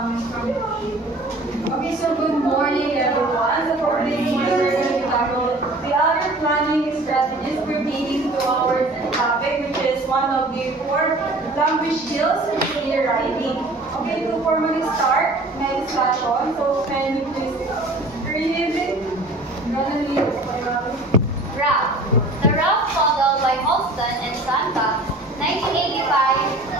coming from me. Okay, so good morning everyone. So for today's morning, we're going to tackle the other planning strategies pertaining to our topic, which is one of the 4 language skills in clear writing. Okay, to formally start my discussion, so can you please read it? RAF. The RAF model by Holston and Santa, 1985,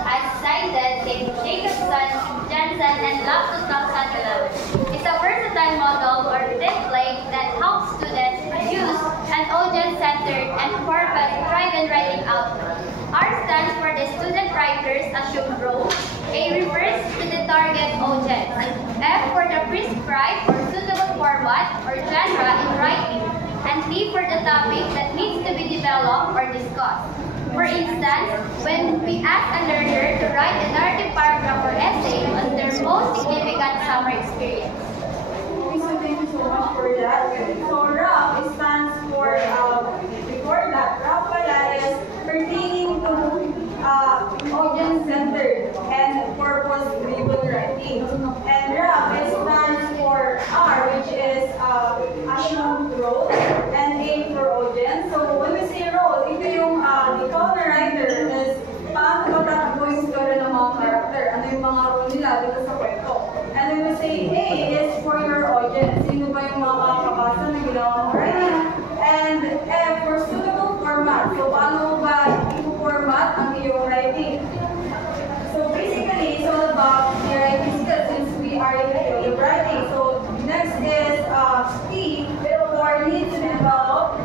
has cited Jacobson, Jensen, and Love 2011. It's a versatile model or template that helps students produce an audience-centered and purpose-driven writing output. R stands for the student writer's assumed role. A refers to the target audience. F for the prescribed or suitable format or genre in writing. And T for the topic that needs to be developed or discussed. For instance, when we ask a learner to write a narrative paragraph or essay on their most significant summer experience. Okay, so thank you so much for that. So RAP stands for, before that, RAP pala is pertaining to audience-centered and purpose-driven writing. And RAP stands for R, which is assumed role, and A for audience. So when we say role, ito yung ikaw na writer is paano tatakbo yung story ng mga character, ano yung mga role nila dito sa kwento. And when we say A is for your audience, sino ba yung mga makakabasa na ginawa mong writing. And F for suitable format, so paano ba i-format ang iyong writing. So basically, it's all about the writing skills since we are in the field of writing. So next is T for need to develop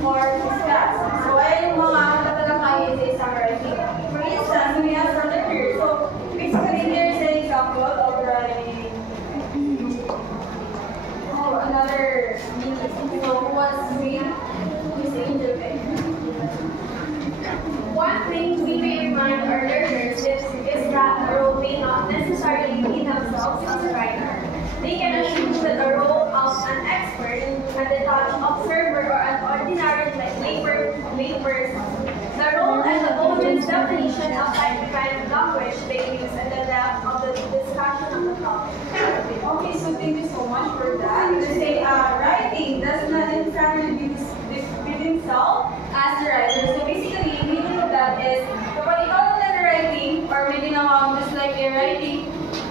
or discuss. So ay yung mga tatalakayin sa isang writing. For instance, we have started here. So basically, here's an example of writing. Oh, another meaning. So who wants to read? Miss Angel Pay. One thing we may remind our learners is that the role may not necessarily be themselves as a writer. They can assume that the role of an expert and the touch observer or an ordinary layperson. The role and the audience definition affect the kind of language they use and the depth of the discussion of the topic. Okay, so thank you so much for that. You say writing does not necessarily be within self as a writer. So basically, meaning of that is kapag ikaw na writing or may ginawa mo just like a writing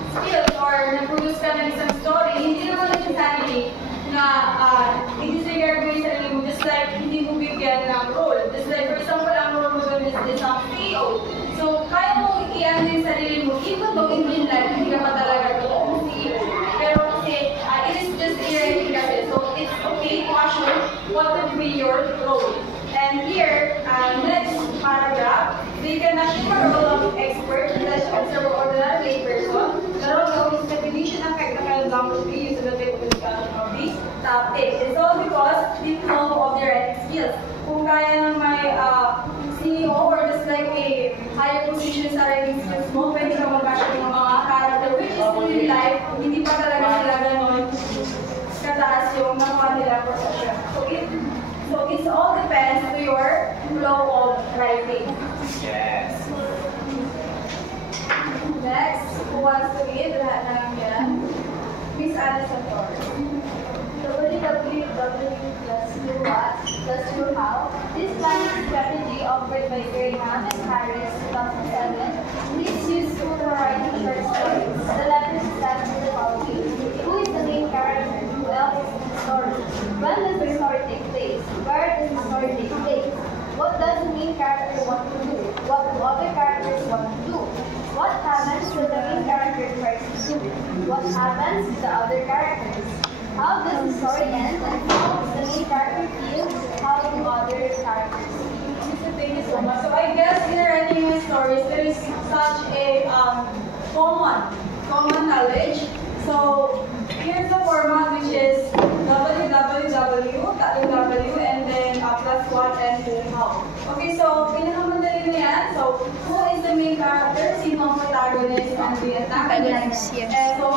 skills or na-produce ka ng isang story, hindi naman necessarily na i-disregard mo yung sarili mo just like hindi mo bigyan ng role. Just like for example, ang role mo doon is isang CEO. So kaya mo i-ano yung sarili mo even though in real life hindi ka pa talaga doon CEO. Pero kasi it is just a writing kasi. So it's okay to assume what would be your role. And here, next paragraph, they can assume a role of expert, observer, or the layperson. The role of his definition affect the kind of language we use in the discussion of the topic. It's all because they know of their writing skills. Kung kaya ng may CEO or just like a higher position sa writing skills mo, pwede ka mag-assume ng mga character, which is in real life, hindi pa talaga sila ganon kataas yung nakuha nila profession. So it all depends to your flow of writing. Yes. Next, who wants to read? Lahat na lang yan. Miss Addison Torres. www plus your what plus your how. This planning strategy offered by Graham and Harris 2007 leads useful for writing short stories. The letters stand for the following. Who is the main character? Who else is the story? When does the story take place? Where does the story take place? What does the main character want to do? What do other characters want to do? What happens when the main character tries to do? What happens to the other characters? How does the story end and how does the main character feel? How do other characters feel? Thank you so much. So I guess in writing my stories, there is such a common knowledge. So here's the format, which is www, and then plus what and how. Okay, so pinakamadali na yan. So who is the main character? Sino ang protagonist and the antagonist? Yes. And so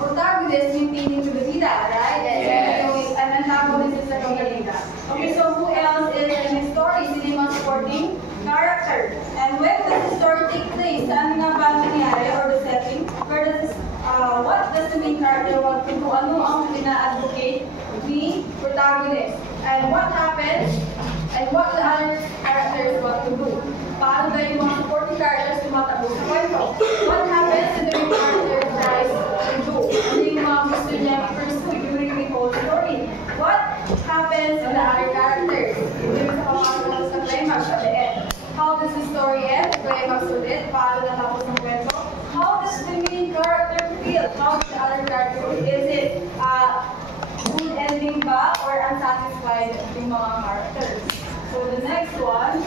protagonist meaning to the bida, right? Yes. So an antagonist is like a bida. Okay, so who else is in the story? Sino yung supporting character? And when does the story take place? Saan nga ba nangyari or the setting? character wag kung ano ang ina-advocate ni protagonist. And what happens, and what the other characters want to do. Paano ba yung mga supporting characters tumatakbo sa kwento? What happens to the main character tries to do? Ano yung mga gusto niya pursue during the whole story? What happens to the other characters? Hindi mo sa pamakasunod sa climax at the end. How does the story end? Climax ulit. Paano natapos ang kwento? How does the main character feel? How does the other character feel? Is it good ending ba or unsatisfied yung mga characters? So the next one,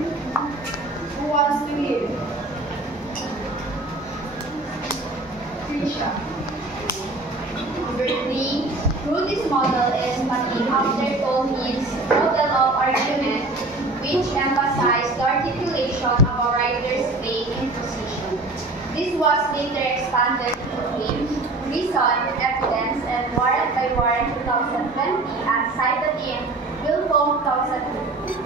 who wants to lead? Trisha. Number 3, through this model is Maki after Tolkien's model of argument, which emphasized the articulation of a writer's faith in position. This was later expanded to claim, reason, evidence, and warrant by warrant 2020 and cited in Wilcombe 2002.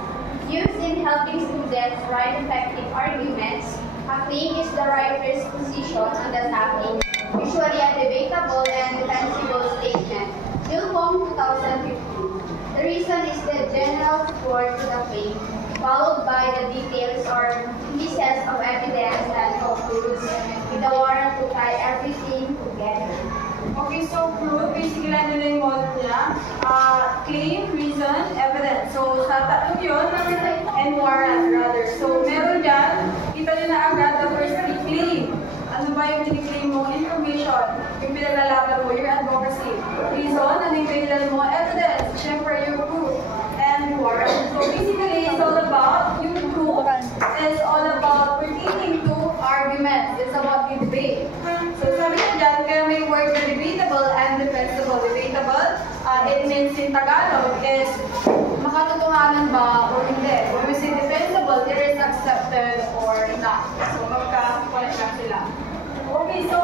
Used in helping students write effective arguments, a claim is the writer's position on the topic, usually a debatable and defensible statement. Wilcombe 2015. The reason is the general support to the claim, followed by the details or pieces of evidence that concludes with the warrant to tie everything together. Okay, so proof, basically ano na yung model niya? Claim, reason, evidence. So sa tatlong yun, and warrant rather. So meron dyan, kita nyo na agad the first claim. Ano ba yung claim mo? Information. Yung pinaglalaban mo, your advocacy. Reason, ano yung pinaglaban mo? Evidence. Siyempre, your proof. And warrant. So basically, it's all about, yung proof is all about pertaining to arguments. It's about the debate. So sabi niya dyan, kaya may word na debatable and defensible. Debatable, it means in Tagalog is makatotohanan ba o hindi. When we say defensible, it is accepted or not. So magka-connect lang sila. Okay, so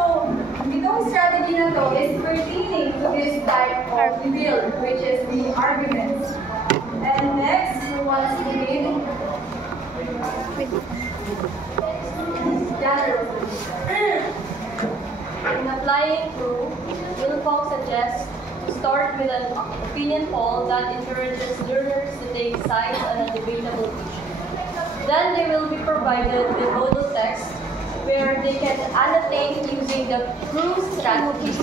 itong strategy na to is pertaining to this type of field, which is the arguments. And next, who wants to read? In applying proof, Wilcox suggests to start with an opinion poll that encourages learners to take sides on a debatable issue. Then they will be provided with modal text where they can annotate using the proof strategy.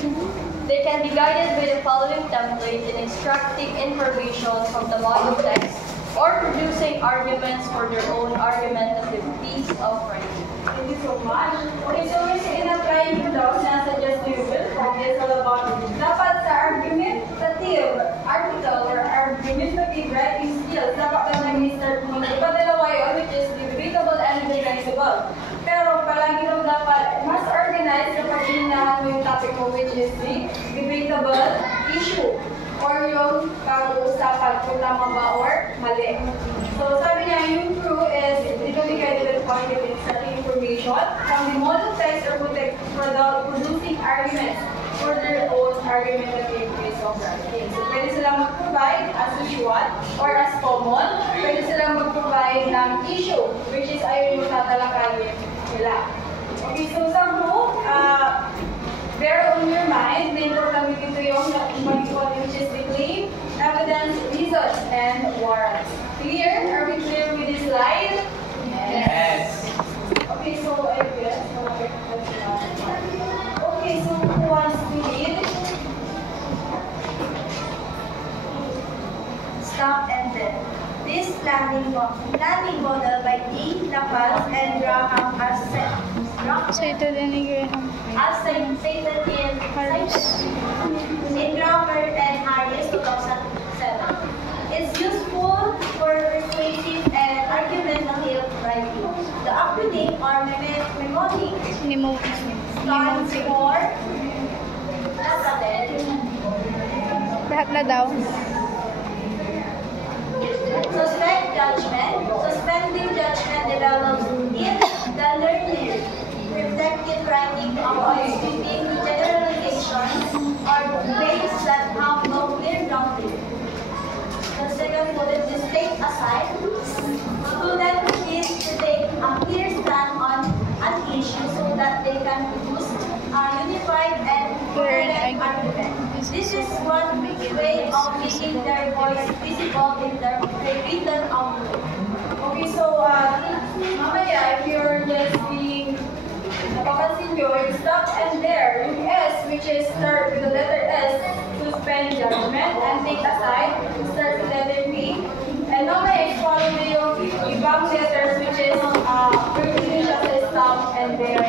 They can be guided by the following template in extracting information from the model text or producing arguments for their own argumentative piece of writing. Thank you so much. Okay, so in applying to daw, sinasuggest ni Wilcox is all about dapat sa argumentative article or argumentative writing skills, dapat na nag-start mo. Iba dalawa yun, which is debatable and defensible. Pero palagi daw dapat mas organized kapag hinahan mo yung topic mo, which is the debatable issue or yung pag-uusapan kung tama ba or mali. So sabi niya, yung true is it will be guided with quantitative certain information from the model text or producing arguments for their own argumentative piece of writing. So pwede silang mag-provide as usual or as common. Pwede silang mag-provide ng issue, which is ayun yung tatalakayin nila. Okay, so sa group, bear on your mind, main program dito yung which is the claim, evidence, reason, and warrant. Clear? Are we clear with this slide? Yes. Okay, so I guess. Okay, so who wants to read? Stop and then. This planning model by D. Lapaz and Graham are Stated in Graham. as stated in Grammar and Harris 2007. It's useful for persuasive and argumentative writing. The acronym or mnemonic stands for Lahat na daw. Suspending judgment develops in the learner. Reflective writing avoids repeating generalizations or claims that have no clear grounding. The second bullet is take aside. Students need to take a clear stand on an issue so that they can produce a unified and coherent This is one way of making their voice visible in their written output. Okay, so, mamaya, if you're just being napapansin nyo, yung stop and there, yung S, which is start with the letter S, suspend judgment, and take aside, start with letter P. And mamaya, follow na yung ibang letters, which is, repeating siya sa stop and there.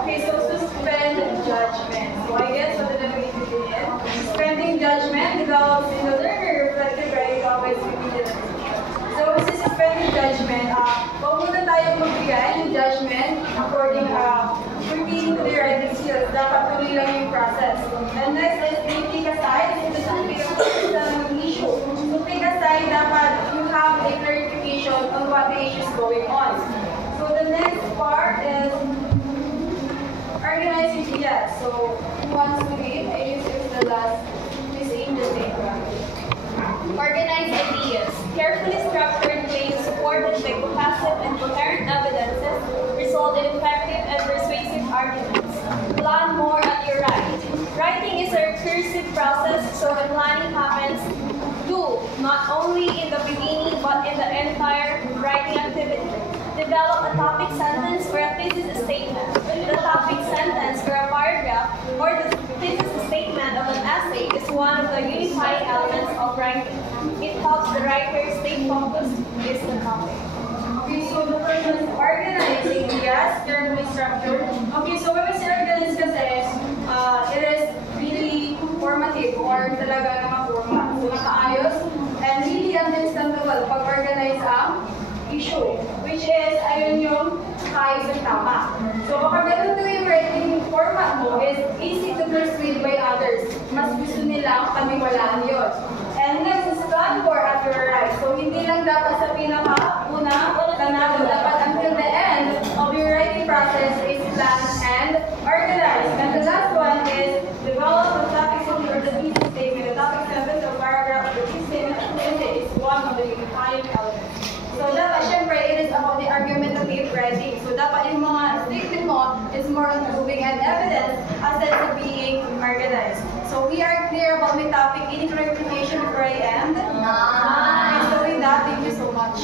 Okay, so suspend judgment. So I guess what did I repeat it? Suspending judgment, develops in the learner reflective writing always repeated. So, sa suspending judgment, huwag muna tayong magbigay ng judgment according pertaining to the writing skills. Dapat tuloy lang yung process. And next is take aside. Ito sa pick aside ng issue. So, pick aside, dapat you have a clarification on what the issue is going on. So, the next part is organizing ideas. So, who wants to read? I guess it's the last. Miss Angel, take one. Organize ideas. Carefully structured ways supported by cohesive and coherent evidences result in effective and persuasive arguments. Plan more at your right. Writing is a recursive process, so when planning happens, do not only in the beginning but in the entire writing activity. Develop a topic sentence or a thesis statement. The topic sentence or a paragraph or the thesis statement of an essay is one of the unifying elements of writing. It helps the writer stay focused is the topic. Okay, so the first one is organizing. Yes, carefully structured. Okay, so when we say organize kasi, it is really formative or talaga naka-format. So nakaayos and really understandable pag organize ang issue, which is, ayun yung kaayos ang tama. So kapag ganun yung writing format mo, is easy to persuade by others. Mas gusto nilang paniwalaan yun. And next is plan for at your right. So hindi lang dapat sa pinaka-una tanado, dapat until the end of your writing process is plan and organize. And the last one is develop the topic or the thesis statement. The topic sentence or paragraph or the thesis statement is one of the unifying elements. So dapat, syempre, it is about the argumentative writing. So dapat yung mga statement mo is more on proving and evidence as to being organized. So we are clear about my topic. Any clarification before I end? Nice. And so with that, thank you so much.